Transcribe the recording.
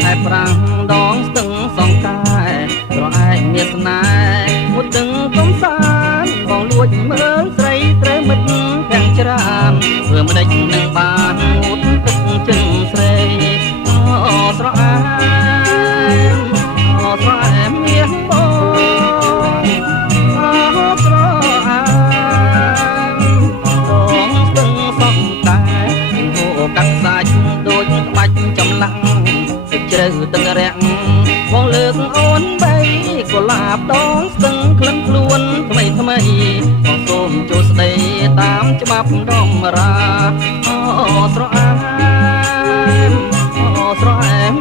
ខែប្រាំងដងស្ទឹងសង្កែត្រឯងមានស្នេហ៍មួយទឹងកំសាន្តបងលួចមើលស្រីត្រូវមិត្តទាំងច្រើនធ្វើមិនដេចនឹងបានងូតទឹកជើងស្រីអូស្រអែមអូស្រអែមមាសបងអូស្រអែមដងស្ទឹងសង្កែហូរកាត់សាច់ដូចក្បាច់ចម្លាក់ជ្រៅទឹករាក់បងលើកអូនបីកុលាបដងស្ទឹងក្លិនខ្លួនថ្មីថ្មីបងសូមចូលស្ដីតាមច្បាប់ដំរាអូស្រអែមអូស្រអែម